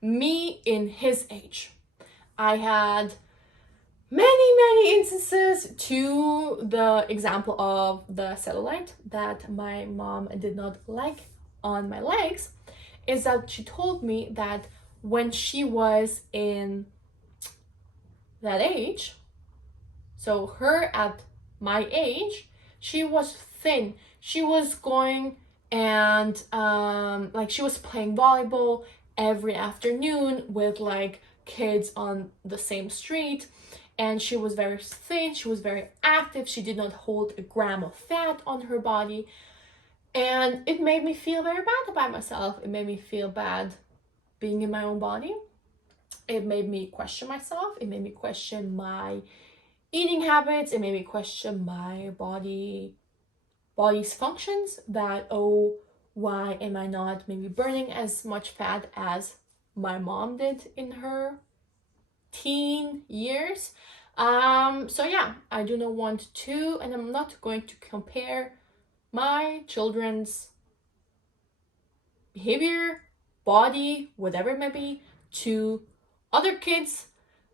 me in his age. I had many instances to the example of the cellulite that my mom did not like on my legs, is that she told me that when she was in that age, so her at my age, she was thin. She was going and like she was playing volleyball every afternoon with like kids on the same street, and she was very thin, she was very active, she did not hold a gram of fat on her body, and it made me feel very bad about myself. It made me feel bad being in my own body. It made me question myself. It made me question my eating habits. It made me question my body's functions, that, oh, why am I not maybe burning as much fat as my mom did in her teen years. So yeah, I do not want to, and I'm not going to compare my children's behavior, body, whatever it may be, to other kids,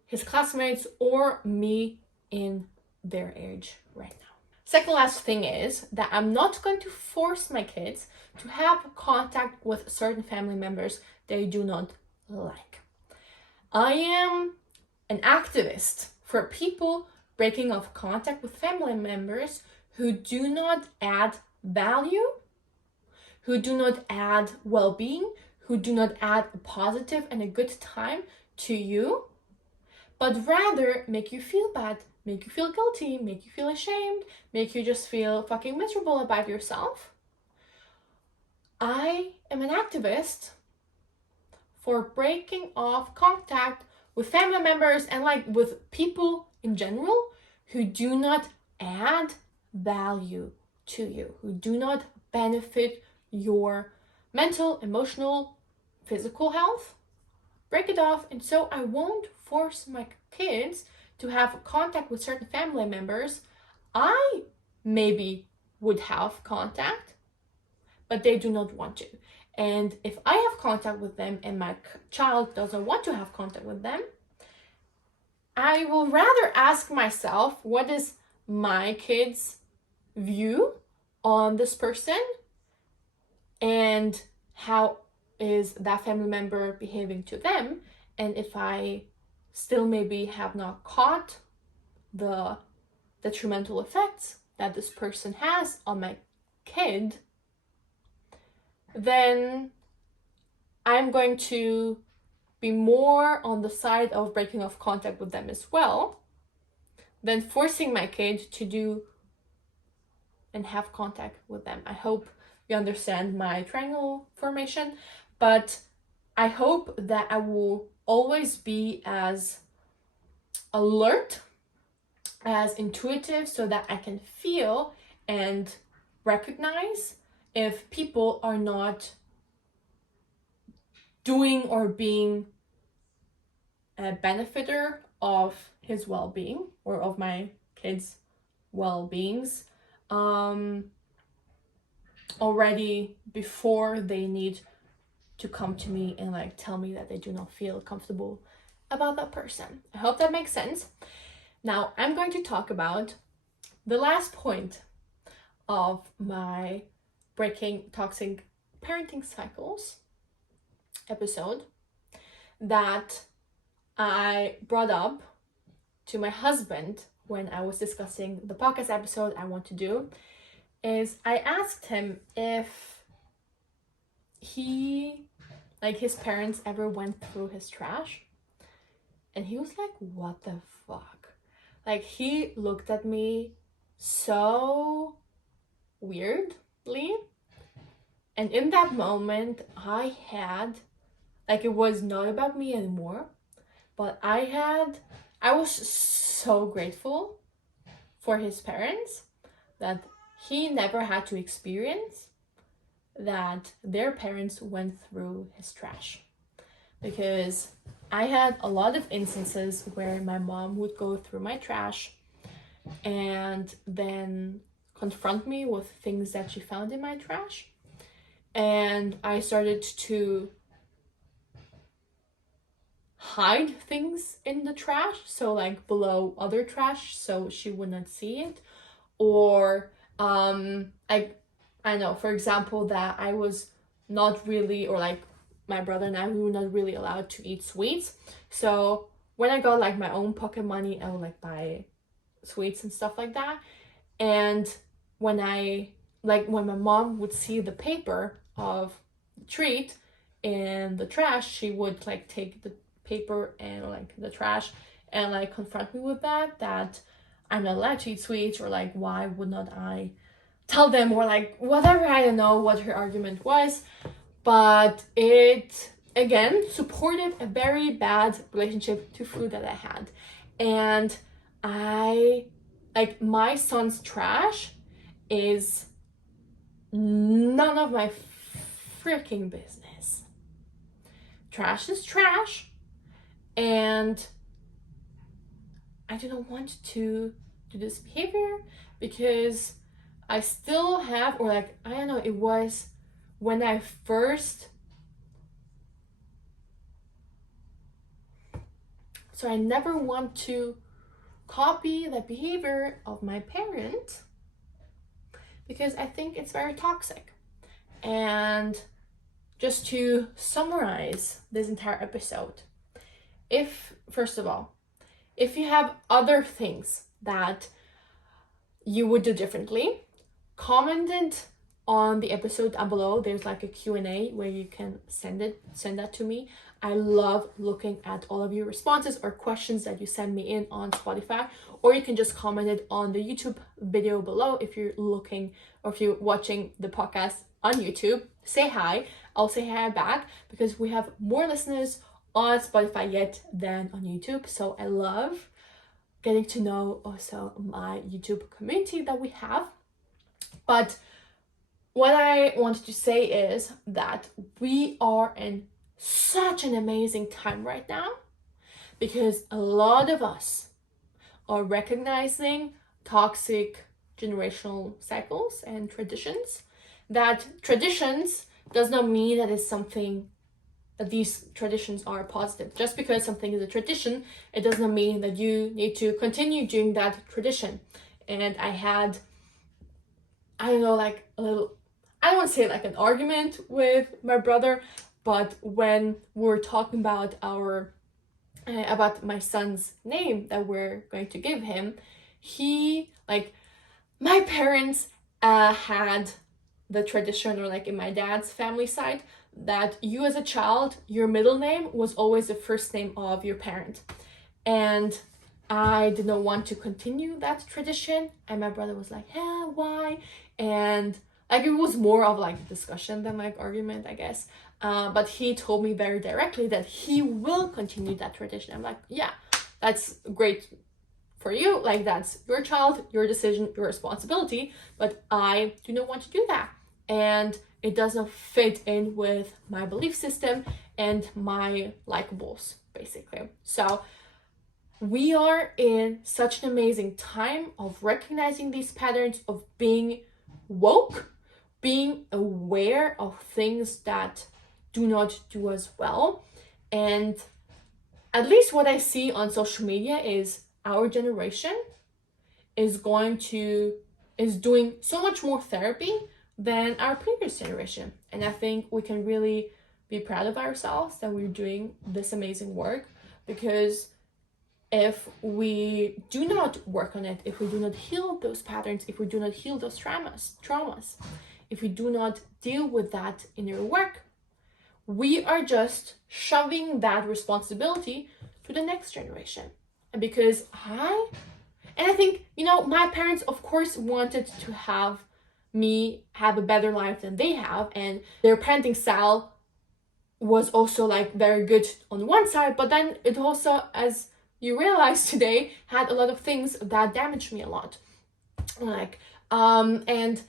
his classmates, or me in their age right now. Second last thing is that I'm not going to force my kids to have contact with certain family members they do not like. I am an activist for people breaking off contact with family members who do not add value, who do not add well-being, who do not add a positive and a good time to you, but rather make you feel bad, make you feel guilty, make you feel ashamed, make you just feel fucking miserable about yourself. I am an activist for breaking off contact with family members and like with people in general who do not add value to you, who do not benefit your mental, emotional, physical health. Break it off. And so I won't force my kids to have contact with certain family members. I maybe would have contact, but they do not want to. And if I have contact with them and my child doesn't want to have contact with them, I will rather ask myself, what is my kid's view on this person, and how is that family member behaving to them? And if I still maybe have not caught the detrimental effects that this person has on my kid, then I'm going to be more on the side of breaking off contact with them as well than forcing my kid to do and have contact with them. I hope you understand my triangle formation, but I hope that I will always be as alert, as intuitive, so that I can feel and recognize if people are not doing or being a benefiter of his well-being or of my kids' well-beings already before they need to come to me and like tell me that they do not feel comfortable about that person. I hope that makes sense. Now I'm going to talk about the last point of my breaking toxic parenting cycles episode that I brought up to my husband when I was discussing the podcast episode I want to do. Is I asked him if his parents ever went through his trash, and he was like, what the fuck? Like, he looked at me so weirdly, and in that moment I had, like, it was not about me anymore, but I was so grateful for his parents that he never had to experience that their parents went through his trash. Because I had a lot of instances where my mom would go through my trash and then confront me with things that she found in my trash. And I started to hide things in the trash, so like below other trash, so she would not see it. Or I don't know, for example, that I was not really, or like my brother and I, we were not really allowed to eat sweets. So when I got like my own pocket money, I would like buy sweets and stuff like that. And when when my mom would see the paper of the treat in the trash, she would like take the paper and like the trash and like confront me with that I'm not allowed to eat sweets, or like why would not I tell them, or like whatever. I don't know what her argument was, but it again supported a very bad relationship to food that I had. And I like, my son's trash is none of my freaking business. Trash is trash, and I do not want to do this behavior because I still have, or like, I don't know, it was when I first, so I never want to copy the behavior of my parent because I think it's very toxic. And just to summarize this entire episode, first of all, if you have other things that you would do differently, comment it on the episode down below. There's like a Q&A where you can send that to me. I love looking at all of your responses or questions that you send me in on Spotify, or you can just comment it on the YouTube video below if you're looking, or if you're watching the podcast on YouTube. Say hi. I'll say hi back because we have more listeners on Spotify yet than on YouTube. So I love getting to know also my YouTube community that we have. But what I wanted to say is that we are in such an amazing time right now because a lot of us are recognizing toxic generational cycles and traditions. That traditions does not mean that it's something that these traditions are positive. Just because something is a tradition, it does not mean that you need to continue doing that tradition. And I had, I don't know, like a little, I don't want to say like an argument with my brother, but when we're talking about about my son's name that we're going to give him, my parents had the tradition, or like in my dad's family side, that you as a child, your middle name was always the first name of your parent. And I did not want to continue that tradition, and my brother was like, yeah, why? And like, it was more of like a discussion than like argument, I guess. But he told me very directly that he will continue that tradition. I'm like, yeah, that's great for you. Like, that's your child, your decision, your responsibility. But I do not want to do that. And it doesn't fit in with my belief system and my likables, basically. So we are in such an amazing time of recognizing these patterns, of being woke, being aware of things that do not do us well. And at least what I see on social media is our generation is doing so much more therapy than our previous generation. And I think we can really be proud of ourselves that we're doing this amazing work, because if we do not work on it, if we do not heal those patterns, if we do not heal those traumas, if we do not deal with that inner work, we are just shoving that responsibility to the next generation. And because I think, my parents, of course, wanted to have me have a better life than they have, and their parenting style was also like very good on one side, but then it also, as you realize today, had a lot of things that damaged me a lot. And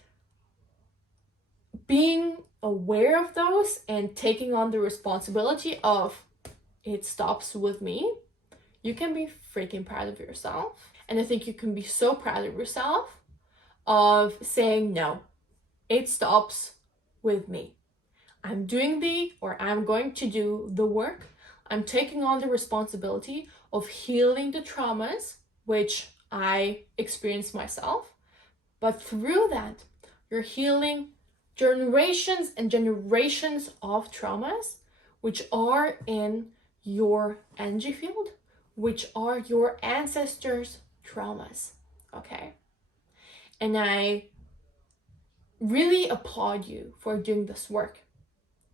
being aware of those and taking on the responsibility of it stops with me, you can be freaking proud of yourself. And I think you can be so proud of yourself of saying, no, it stops with me. I'm going to do the work I'm taking on the responsibility of healing the traumas which I experienced myself. But through that, you're healing generations and generations of traumas which are in your energy field, which are your ancestors' traumas. Okay? And I really applaud you for doing this work.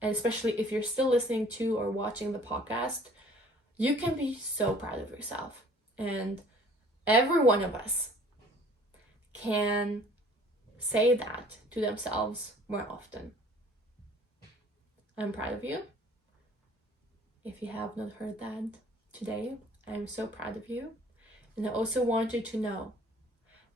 And especially if you're still listening to or watching the podcast, you can be so proud of yourself. And every one of us can say that to themselves more often. I'm proud of you. If you have not heard that today, I'm so proud of you. And I also want you to know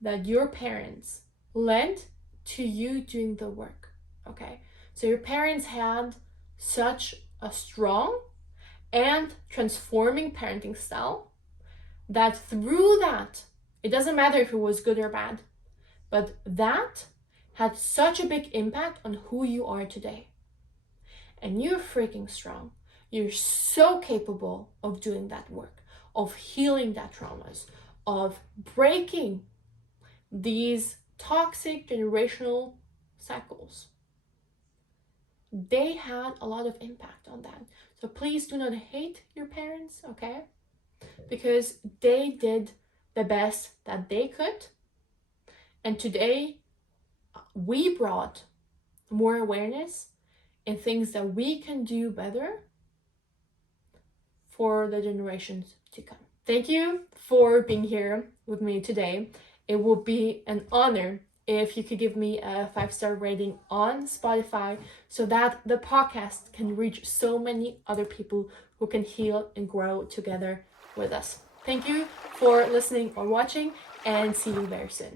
that your parents led to you doing the work, okay? So your parents had such a strong and transforming parenting style that through that, it doesn't matter if it was good or bad, but that had such a big impact on who you are today. And you're freaking strong. You're so capable of doing that work, of healing that traumas, of breaking these toxic generational cycles. They had a lot of impact on that. So please do not hate your parents, okay? Because they did the best that they could. And today, we brought more awareness and things that we can do better for the generations to come. Thank you for being here with me today. It will be an honor if you could give me a 5-star rating on Spotify so that the podcast can reach so many other people who can heal and grow together with us. Thank you for listening or watching, and see you very soon.